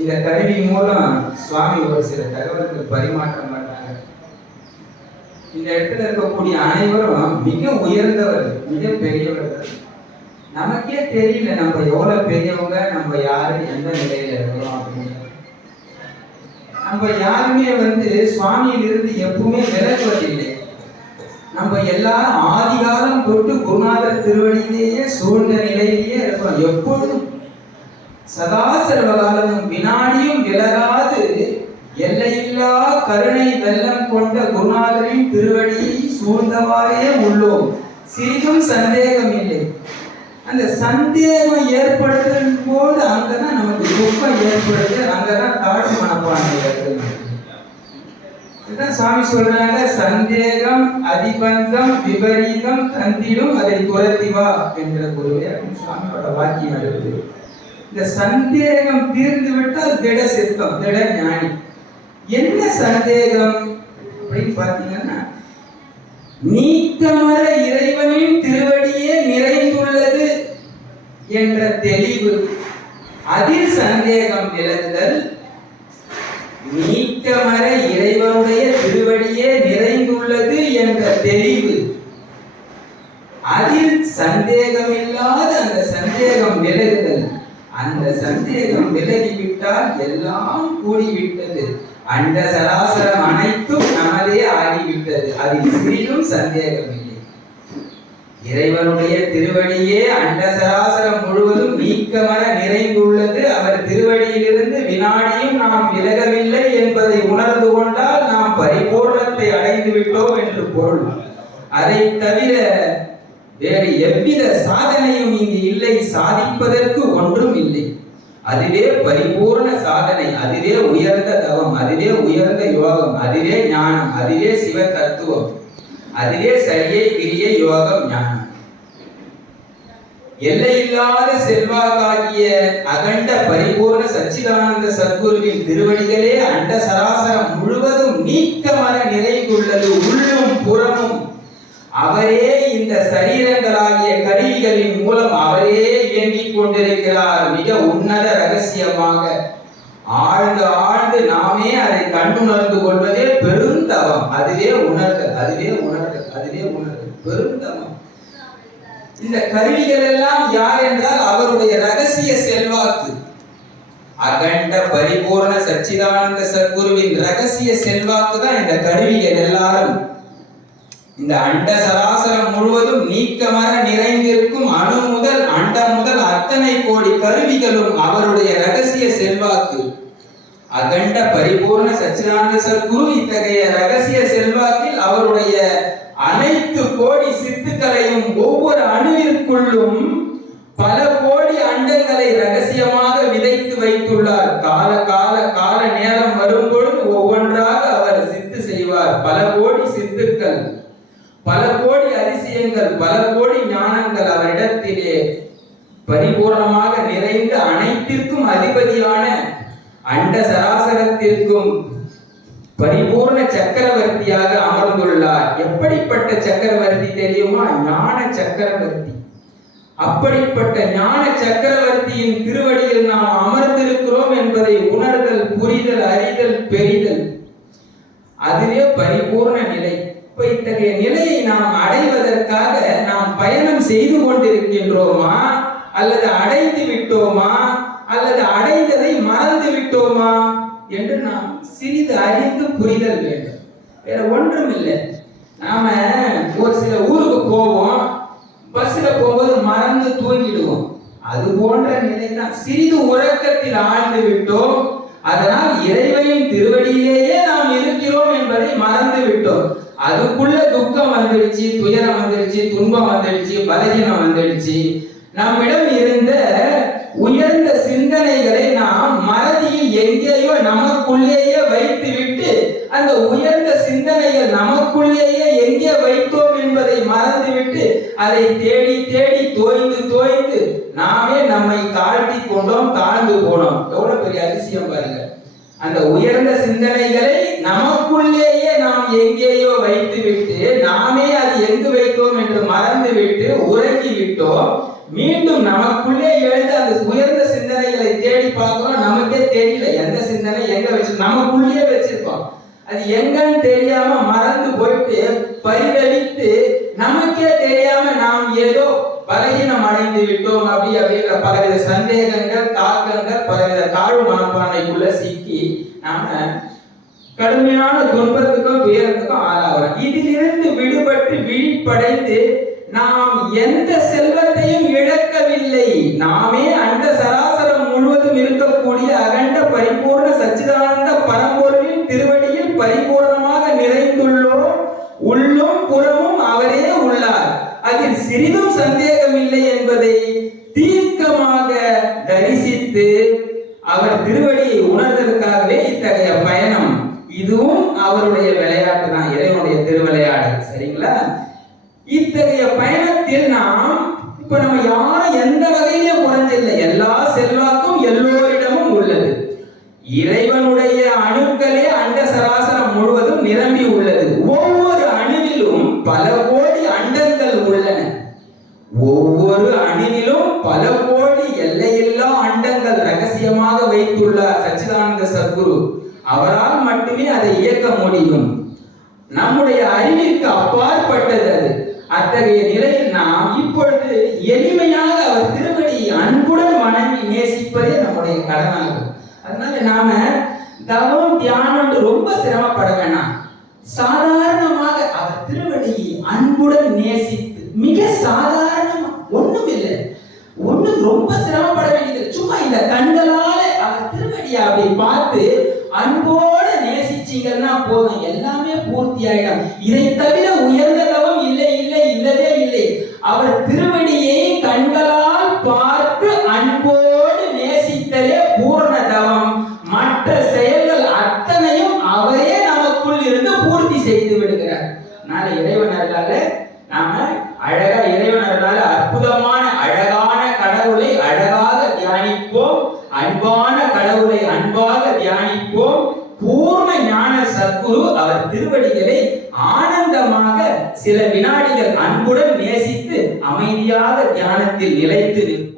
இந்த கருவி மூலம் சுவாமி ஒரு சில தகவல்கள் பரிமாற்றம் மாட்டாங்க இந்த இடத்துல இருக்கக்கூடிய அனைவரும் மிக உயர்ந்தவர் மிக பெரியவர்கள் நமக்கே தெரியல நம்ம எவ்வளவு பெரியவங்க நம்ம யாரு எந்த நிலையில இருக்கிறோம் அப்படின்னு நம்ம யாருமே வந்து சுவாமியிலிருந்து எப்பவுமே விலகுவதில்லை. நம்ம எல்லாரும் ஆதிகாலம் தொட்டு குருநாதர் திருவடியிலேயே சூழ்ந்த நிலையிலேயே இருக்கிறோம். எப்பொழுதும் சதா சர்வகாலமும் வினாடியும் விலகாது. எல்லையில்லா கருணை வெள்ளம் கொண்ட குருநாதரின் திருவடி சூழ்ந்தவாறே உள்ளோம். சிறிதும் சந்தேகம் இல்லை அந்த சந்தேகம் ஏற்படுத்தும் போது அங்கதான் நமக்கு துக்கம் ஏற்படுது. அங்கதான் தாழ்வு மனப்பான்மை ஏற்படுது. இதுதான் சுவாமி சொல்றாங்க சந்தேகம் அதிபந்தம் விபரீதம் தந்திடும் அதை துரத்தி வா என்ற குருவே அப்படின்னு சுவாமியோட வாக்கியம் இருக்குது இந்த சந்தேகம் தீர்ந்து விட்டால் திட சித்தம் திட ஞானி. என்ன சந்தேகம் அப்படின்னு பார்த்தீங்கன்னா நீக்கமர இறைவனின் திருவடியே நிறைந்துள்ளது என்ற தெளிவு. அதில் சந்தேகம் விலகுதல் நீக்கமர இறைவனுடைய திருவடியே நிறைந்துள்ளது என்ற தெளிவு. அதில் சந்தேகம் இல்லாத அந்த சந்தேகம் விலகுதல் அந்த சந்தேகம் விலகிவிட்டால் எல்லாம் கூடிவிட்டது. அண்ட சராசரம் அனைத்தும் நமதே ஆகிவிட்டது. அதில் சிறிதும் சந்தேகமில்லை இறைவனுடைய திருவடியே அண்ட சராசரம் முழுவதும் நீக்கமர நிறைந்துள்ளது. அவர் திருவடியிலிருந்து வினாடியும் நாம் விலகவில்லை என்பதை உணர்ந்து கொண்டால் நாம் பரிபூர்ணத்தை அடைந்து விட்டோம் என்று பொருள். அதை தவிர வேறு எவ்வித சாதனையும் இங்கு இல்லை சாதிப்பதற்கு ஒன்றும் இல்லை. அதுவே பரிபூர்ண சாதனை அதுவே உயர்ந்த தவம் அதுவே உயர்ந்த யோகம் அதுவே ஞானம் அதுவே சிவ தத்துவம் அதுவே சரியை கிரிய யோகம் ஞானம். எல்லையில்லாத செல்வாக்காகிய அகண்ட பரிபூர்ண சச்சிதானந்த சத்குருவின் திருவடிகளே அண்ட சராசரம் முழுவதும் நீக்கமர நிறைந்துள்ளது உள்ளும் புறமும் அவரே இந்த சரீரங்களாகிய கருவிகளின் மூலம் அவரே இயங்கிக் கொண்டிருக்கிறார். மிக உன்னத ரகசியமாக. ஆழ்ந்து ஆழ்ந்து நாமே அதை கண்டுணர்ந்து கொள்வதே பெருந்தவம் அதுவே உணர்தல் அதுவே உணர்தல் அதுவே உணர்தல். பெருந்தவம் இந்த கருவிகள் எல்லாம் யார் என்றால் அவருடைய ரகசிய செல்வாக்கு. அகண்ட பரிபூர்ண சச்சிதானந்த சத்குருவின் ரகசிய செல்வாக்கு தான் இந்த கருவிகள் எல்லாரும். இந்த அண்ட சராசரம் முழுவதும் நீக்கமர நிறைந்திருக்கும் அணு முதல் அண்டம் முதல் அத்தனை கோடி கருவிகளும் அவருடைய ரகசிய செல்வாக்கு. அகண்ட பரிபூர்ண சச்சிதானந்த சத்குரு இத்தகைய ரகசிய செல்வாக்கில் அவருடைய அனைத்து கோடி சித்துக்களையும் ஒவ்வொரு அணுவிற்குள்ளும் பல கோடி அண்டங்களை ரகசியமாக விதைத்து வைத்துள்ளார். கால கால கால நேரம் வரும்போது பொழுது ஒவ்வொன்றாக அவர் சித்து செய்வார் பல கோடி சித்துக்கள் பல கோடி அதிசயங்கள் பல கோடி ஞானங்கள் அவரிடத்திலே பரிபூர்ணமாக நிறைந்த அனைத்திற்கும் அதிபதியான அண்ட சராசரத்திற்கும் பரிபூர்ண சக்கரவர்த்தியாக அமர்ந்துள்ளார். எப்படிப்பட்ட சக்கரவர்த்தி தெரியுமா? ஞான சக்கரவர்த்தி. அப்படிப்பட்ட ஞான சக்கரவர்த்தியின் திருவடியில் நாம் அமர்ந்திருக்கிறோம் என்பதை உணர்தல் புரிதல் அறிதல் பெரிதல். அதுவே பரிபூர்ண நிலை. இப்ப இத்தகைய நிலையை நாம் அடைவதற்காக நாம் பயணம் செய்து கொண்டிருக்கின்றோமா? அல்லது அடைந்து விட்டோமா? அல்லது அடைந்ததை மறந்து விட்டோமா? என்று நாம் சிறிது அறிந்து புரிதல் வேண்டும். வேற ஒன்றும் இல்லை நாம ஒரு சில ஊருக்கு போவோம். பஸ்ல போகும்போது மறந்து தூங்கிடுவோம். அது போன்ற நிலை தான் சிறிது உறக்கத்தில் ஆழ்ந்து விட்டோம். அதனால் இறைவனின் திருவடியிலேயே நாம் இருக்கிறோம் என்பதை மறந்து விட்டோம். அதுக்குள்ள துக்கம் வந்துடுச்சு துயரம் வந்துடுச்சு துன்பம் வந்துடுச்சு பலகீனம் வந்துடுச்சு. நம்மிடம் இருந்த உயர்ந்த சிந்தனைகளை நாம் மறதியில் எங்கேயோ நமக்குள்ளேயே வைத்து விட்டு அந்த உயர்ந்த சிந்தனைகள் நமக்குள்ளேயே எங்கே வைத்தோம் என்பதை மறந்துவிட்டு அதை தேடி தேடி தோய்ந்து தோய்ந்து நாமே நம்மை தாழ்த்தி கொண்டோம் தாழ்ந்து போனோம். எவ்வளவு பெரிய அதிசயம் பாருங்க. அந்த உயர்ந்த சிந்தனைகளை நமக்குள்ளேயே நாம் எங்கேயோ வைத்து விட்டு நாமே அது எங்கு வைத்தோம் என்று மறந்து விட்டு உறங்கி விட்டோம் மீண்டும் நமக்குள்ளே எழுந்து அந்த உயர்ந்த சிந்தனைகளை தேடி பார்க்கிறோம். நமக்கே தெரியல எந்த சிந்தனை எங்க வச்சு நமக்குள்ளேயே வச்சிருக்கோம். அது எங்கன்னு தெரியாம மறந்து போயிட்டு பரிதவித்து நமக்கே தெரியாம நாம் ஏதோ பலகீனம் அடைந்து விட்டோம் அப்படி அப்படின்ற பலவித சந்தேகங்கள் தாக்கங்கள் பலவித தாழ்வு மனப்பான்மைக்குள்ள சிக்கி கடுமையான துன்பத்துக்கும் துயரத்துக்கும் ஆளாகிறோம் இதிலிருந்து விடுபட்டு விழிப்படைந்து நாம் எந்த செல்வத்தையும் இழக்கவில்லை. நாமே அந்த சராசரம் முழுவதும் இருக்கக்கூடிய அகண்ட பரிபூர்ண சச்சிதானந்த பரம்பொருளின் திருவடியில் பரிபூர்ணமாக நிறைந்துள்ள விளையாட்டு தான் இறைவனுடைய திருவிளையாடு. சரிங்களா? இத்தகைய பயணத்தில் நாம் இப்ப நம்ம யாரும் எந்த வகையிலும் குறைஞ்சில்லை எல்லா செல்வாக்கும் எல்லோரிடமும் உள்ளது. இறைவனுடைய அணுக்களே அண்ட சராசரம் முழுவதும் நிரம்பி உள்ளது. ஒவ்வொரு அணுவிலும் பல கோடி அண்டங்கள் உள்ளன. ஒவ்வொரு அணுவிலும் பல கோடி எல்லையில்லா அண்டங்கள் ரகசியமாக வைத்துள்ளார் சச்சிதானந்த சத்குரு. அவரால் மட்டுமே அதை இயக்க முடியும். நம்முடைய அறிவிற்கு அப்பாற்பட்டது அது. அத்தகைய நிலையில் நாம் இப்பொழுது எளிமையாக அவர் திருமணி அன்புடன் வணங்கி நேசிப்பதே நம்முடைய கடனாகும். அதனால நாம தவம் தியானம் ரொம்ப சிரமப்பட வேணாம். சாதாரணமாக அவர் திருவடியை அன்புடன் நேசித்து மிக சாதாரணமா ஒண்ணும் இல்லை. ஒண்ணும் ரொம்ப சிரமப்பட வேண்டியது சும்மா இந்த கண்களால அவர் திருவடியை அப்படி பார்த்து அன்போடு நேசிச்சீங்கன்னா போதும். எல்லாமே பூர்த்தி ஆயிடும். இதை தவிர உயர்ந்த தவம் இல்லை இல்லை இல்லவே இல்லை. அவர் திருமணியை கண்களால் பார்த்து அன்போடு நேசித்தலே பூர்ண தவம். மற்ற செயல்கள் அத்தனையும் அவரே நமக்குள் இருந்து பூர்த்தி செய்து விடுகிறார். அதனால இறைவனர்களால நாம அழகா இறைவனர்களால அற்புதமான அழகான கடவுளை அழகாக தியானிப்போம். அன்பான கடவுளை அன்பாக தியானிப்போம். சத்குரு அவர் திருவடிகளை ஆனந்தமாக சில வினாடிகள் அன்புடன் நேசித்து அமைதியாக தியானத்தில் நிலைத்து நிற்போம்.